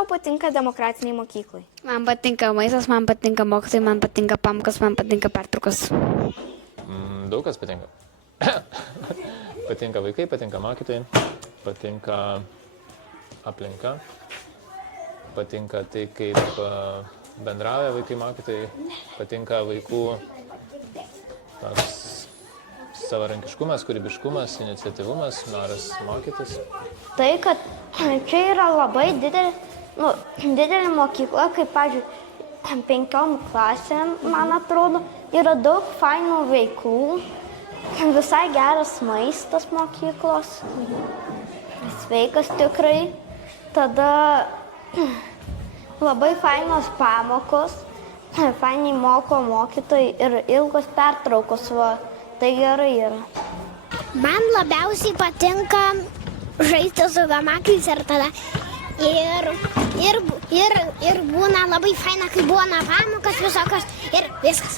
tau patinka demokratiniai mokyklai? Man patinka maistas, man patinka mokytojai, man patinka pamokas, man patinka pertraukos. Daug kas patinka. Patinka vaikai, patinka mokytojai, patinka aplinka, patinka tai, kaip bendrauja vaikai mokytojai, patinka vaikų toks savarankiškumas, kūrybiškumas, iniciatyvumas, noras mokytis. Tai, kad čia yra labai didelė mokykla, kaip, pavyzdžiui, 5 klasėm, man atrodo, yra daug fainų veiklų, visai geras maistas mokyklos, sveikas tikrai, tada labai fainos pamokos, fainiai moko mokytojai ir ilgos pertraukos, va, tai gerai yra. Man labiausiai patinka žaisti su hamakais ir tada ir būna labai faina, kai būna pamokos visokios ir viskas.